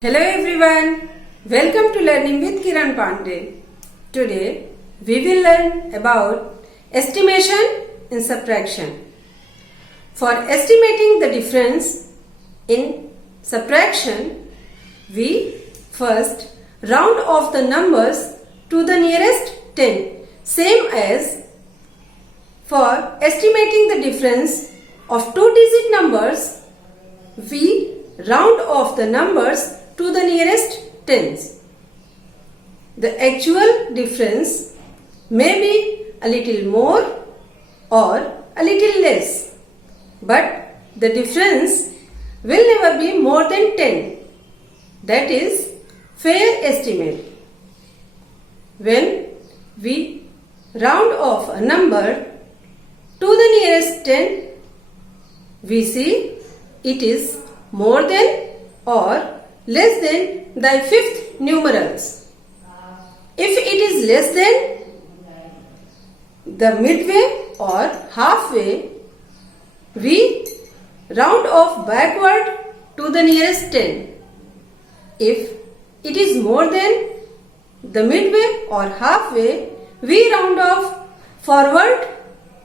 Hello everyone, welcome to Learning with Kiran Pandey. Today we will learn about estimation in subtraction. For estimating the difference in subtraction, we first round off the numbers to the nearest 10, same as for estimating the difference of two-digit numbers, we round off the numbers to the nearest tens. The actual difference may be a little more or a little less, but the difference will never be more than 10. That is fair estimate. When we round off a number to the nearest 10, we see it is more than or less than the fifth numerals. If it is less than the midway or halfway, we round off backward to the nearest 10. If it is more than the midway or halfway, we round off forward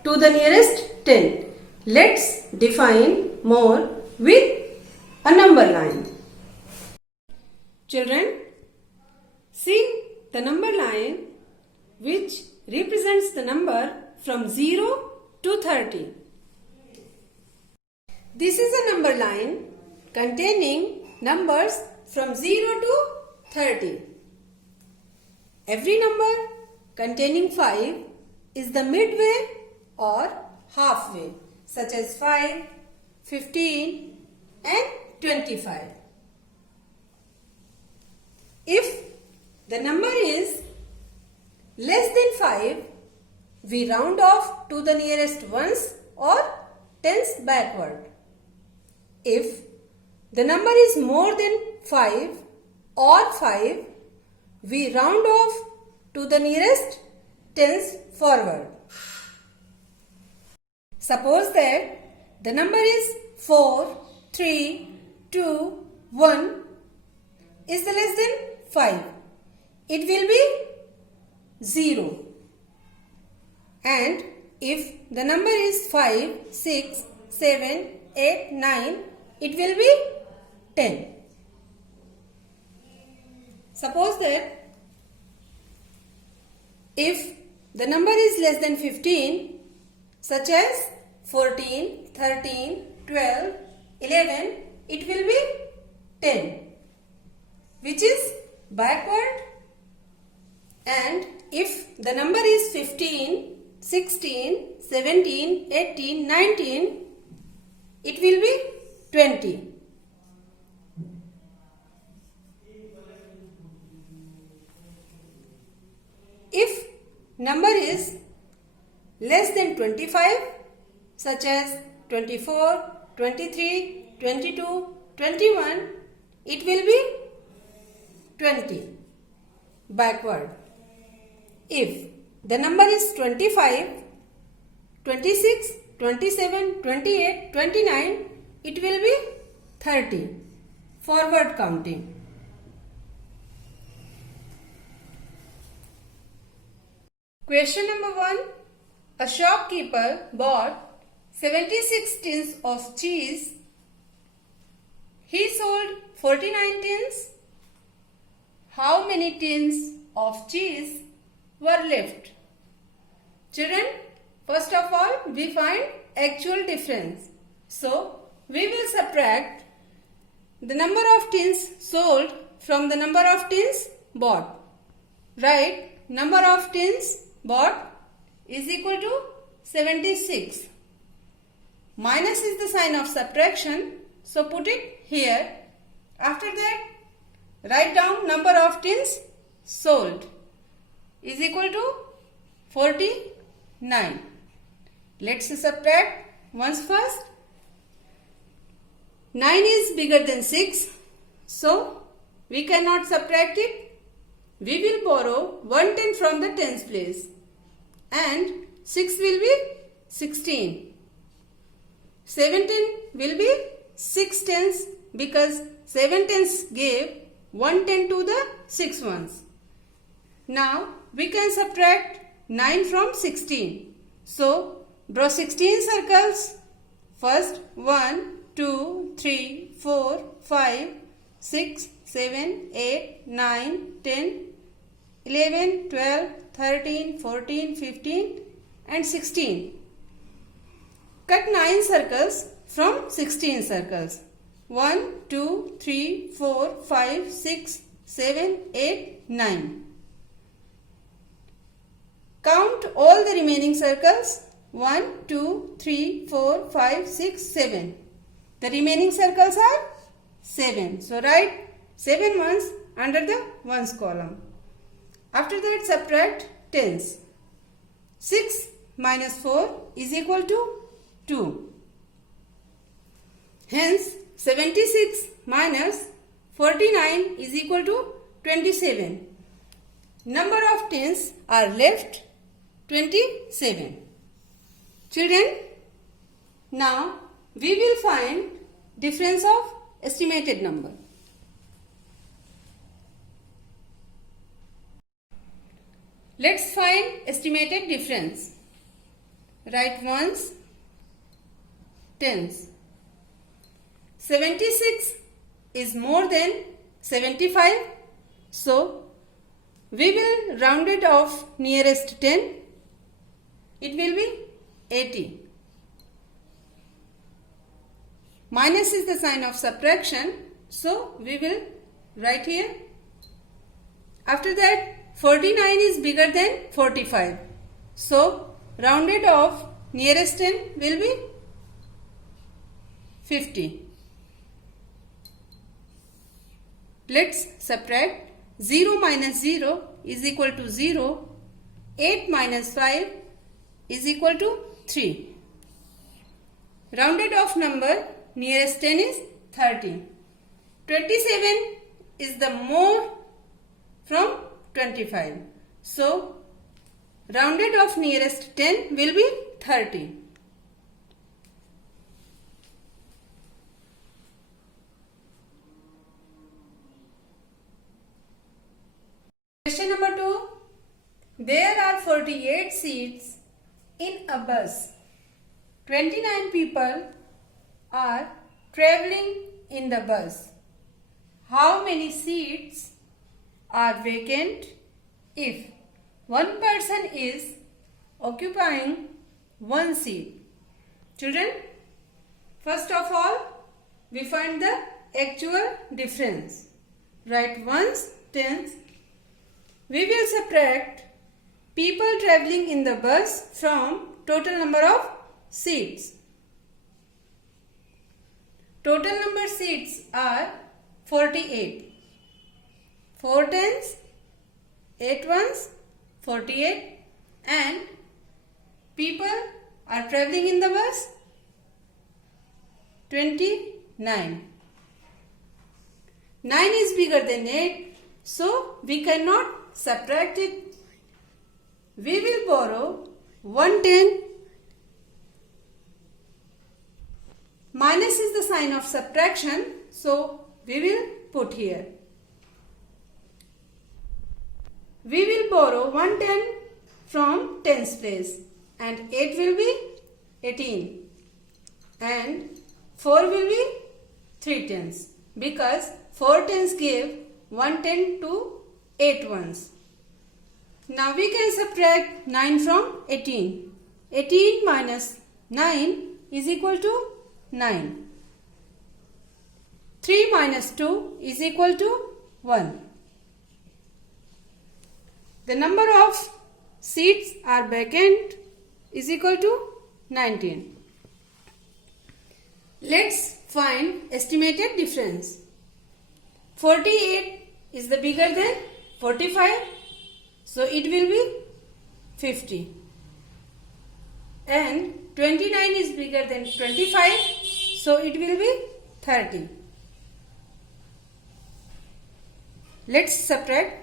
to the nearest 10. Let's define more with a number line. Children, see the number line which represents the number from 0 to 30. This is a number line containing numbers from 0 to 30. Every number containing 5 is the midway or halfway, such as 5, 15 and 25. If the number is less than 5, we round off to the nearest ones or tens backward. If the number is more than 5 or 5, we round off to the nearest tens forward. Suppose that the number is 4, 3, 2, 1 is the less than 5. It will be 0. And if the number is 5, 6, 7, 8, 9, it will be 10. Suppose that if the number is less than 15, such as 14, 13, 12, 11, it will be 10, which is backward. And if the number is 15, 16, 17, 18, 19, it will be 20. If number is less than 25, such as 24, 23, 22, 21, it will be 20, backward. If the number is 25, 26, 27, 28, 29, it will be 30, forward counting. Question number 1. A shopkeeper bought 76 tins of cheese. He sold 49 tins. How many tins of cheese were left? Children, first of all, we find actual difference. So, we will subtract the number of tins sold from the number of tins bought. Right? Number of tins bought is equal to 76. Minus is the sign of subtraction. So, put it here. After that, write down number of tins sold is equal to 49. Let's subtract once first. 9 is bigger than 6. So, we cannot subtract it. We will borrow 1 10 from the tens place. And 6 will be 16. 17 will be 6 tens because 7 tens gave 1 10 to the 6 ones. Now we can subtract 9 from 16. So draw 16 circles. First 1, 2, 3, 4, 5, 6, 7, 8, 9, 10, 11, 12, 13, 14, 15 and 16. Cut 9 circles from 16 circles. 1, 2, 3, 4, 5, 6, 7, 8, 9. Count all the remaining circles. 1, 2, 3, 4, 5, 6, 7. The remaining circles are 7. So write 7 ones under the ones column. After that subtract tens. 6 minus 4 is equal to 2. Hence 76 minus 49 is equal to 27. Number of tens are left 27. Children, now we will find difference of estimated number. Let's find estimated difference. Write ones, tens. 76 is more than 75, so we will round it off nearest 10. It will be 80. Minus is the sign of subtraction, so we will write here. After that 49 is bigger than 45, so rounded off nearest 10 will be 50. Let's subtract. 0 minus 0 is equal to 0. 8 minus 5 is equal to 3. Rounded off number nearest 10 is 30. 27 is the more from 25. So rounded off nearest 10 will be 30. Question number 2. There are 48 seats in a bus. 29 people are traveling in the bus. How many seats are vacant if one person is occupying one seat? Children, first of all, we find the actual difference. Write ones, tens. We will subtract people traveling in the bus from total number of seats. Total number seats are 48. 4 tens, 8 ones, 48, and people are traveling in the bus 29. 9 is bigger than 8, so we cannot subtract it. We will borrow 110. Minus is the sign of subtraction, so we will put here. We will borrow 110 from tens place, and 8 will be 18 and 4 will be 3 tens, because 4 tens gave 110 to 8 ones. Now we can subtract 9 from 18. 18 minus 9 is equal to 9. 3 minus 2 is equal to 1. The number of seats are vacant is equal to 19. Let's find estimated difference. 48 is the bigger than 45, so it will be 50. And 29 is bigger than 25, so it will be 30. Let's subtract.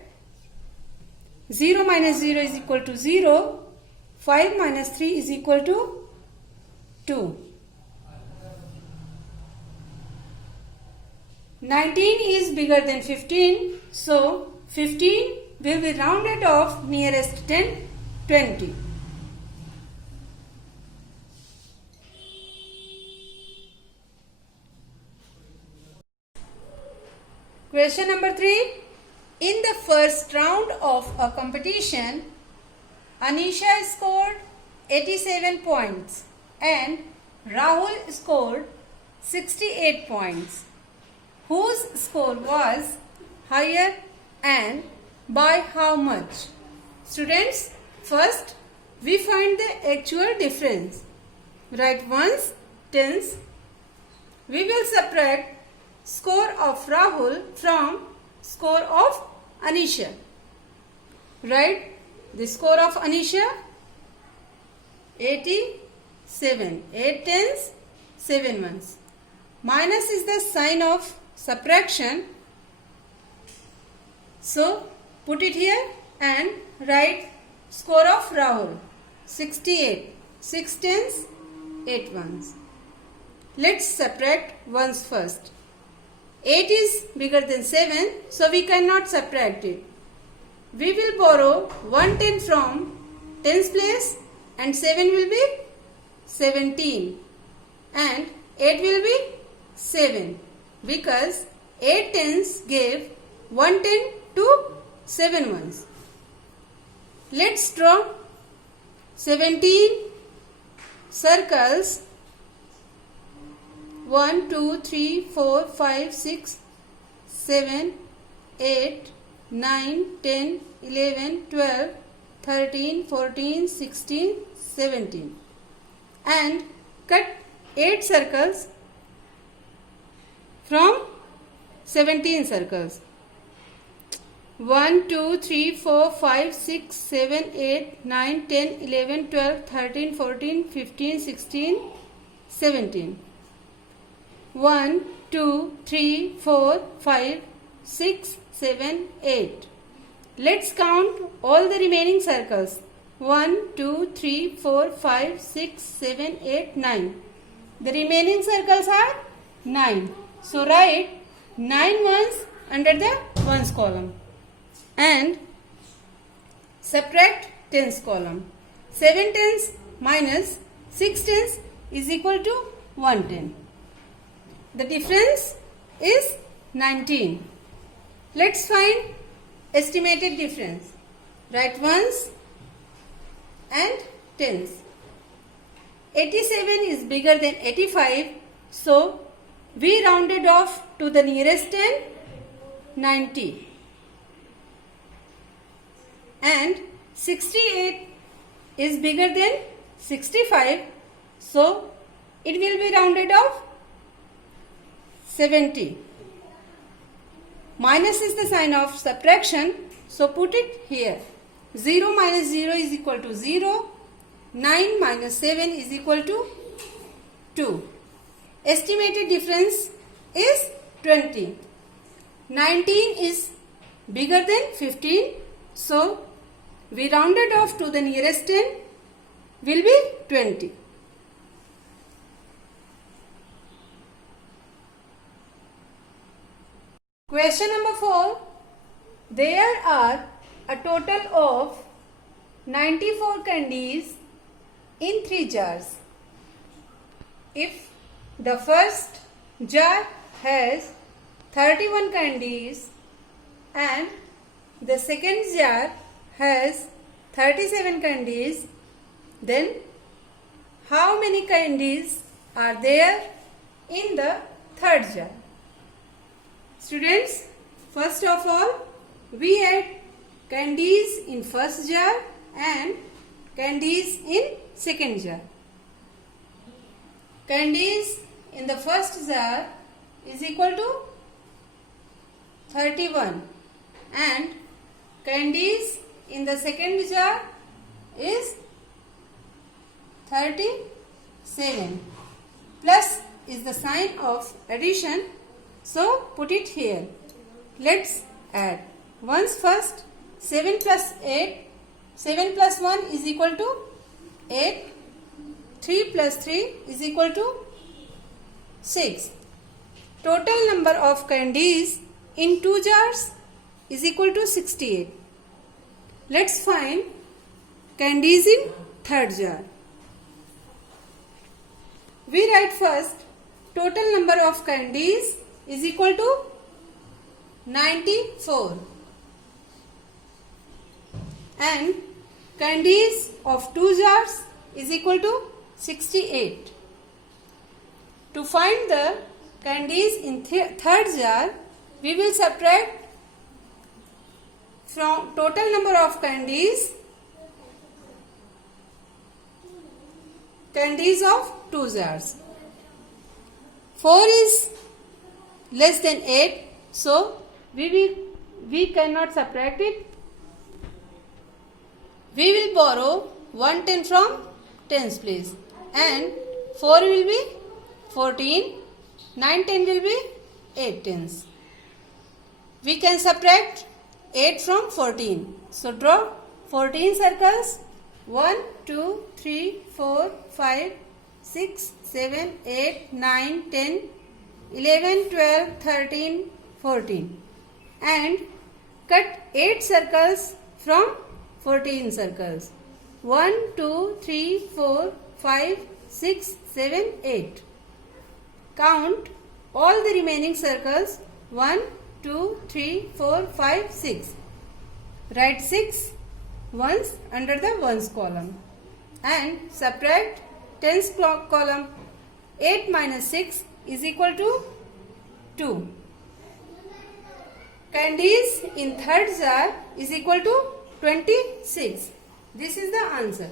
0 minus 0 is equal to 0. 5 minus 3 is equal to 2. 19 is bigger than 15, so 15 will be rounded off nearest 10, 20. Question number 3. In the first round of a competition, Anisha scored 87 points and Rahul scored 68 points. Whose score was higher and by how much? Students, first we find the actual difference. Write ones, tens. We will subtract score of Rahul from score of Anisha. Write the score of Anisha 87. 8 tens, 7 ones. Minus is the sign of subtraction. So put it here and write score of Rahul 68. 6 tens, 8 ones. Let's subtract ones first. 8 is bigger than 7, so we cannot subtract it. We will borrow 1 10 from tens place and 7 will be 17 and 8 will be 7 because 8 tens gave 1 10 to 7 ones. Let's draw 17 circles. 1, 2, 3, 4, 5, 6, 7, 8, 9, 10, 11, 12, 13, 14, 16, 17 and cut 8 circles from 17 circles. 1, 2, 3, 4, 5, 6, 7, 8, 9, 10, 11, 12, 13, 14, 15, 16, 17. 1, 2, 3, 4, 5, 6, 7, 8. Let's count all the remaining circles. 1, 2, 3, 4, 5, 6, 7, 8, 9. The remaining circles are 9. So write 9 ones under the ones column and subtract tens column. 7 tens minus 6 tens is equal to 1 10. The difference is 19. Let's find estimated difference. Write ones and tens. 87 is bigger than 85, so we rounded off to the nearest 10, 90. And 68 is bigger than 65, so it will be rounded off 70. Minus is the sign of subtraction, so put it here. 0 minus 0 is equal to 0. 9 minus 7 is equal to 2. Estimated difference is 20. 19 is bigger than 15, so we rounded off to the nearest 10 will be 20. Question number 4. There are a total of 94 candies in 3 jars. If the first jar has 31 candies and the second jar has 37 candies, then how many candies are there in the third jar? Students, first of all, we add candies in first jar and candies in second jar. Candies in the first jar is equal to 31 and candies in the second jar is 37. Plus is the sign of addition, so put it here. Let's add ones first. 7 plus 8. 7 plus 1 is equal to 8. 3 plus 3 is equal to 6. total number of candies in 2 jars is equal to 68. Let's find candies in third jar. We write first total number of candies is equal to 94 and candies of 2 jars is equal to 68. To find the candies in third jar, we will subtract from total number of candies of 2 jars. 4 is less than 8, so we cannot subtract it. We will borrow 1 10 from tens place and 4 will be 14, 9 10 will be 8 tens. We can subtract 8 from 14. So draw 14 circles. 1, 2, 3, 4, 5, 6, 7, 8, 9, 10, 11, 12, 13, 14. And cut 8 circles from 14 circles. 1, 2, 3, 4, 5, 6, 7, 8. Count all the remaining circles. 1, 2, 3, 4, 5, 6. Write 6 ones under the ones column and subtract tens column. 8 minus 6 is equal to 2. Candies in third jar is equal to 26. This is the answer.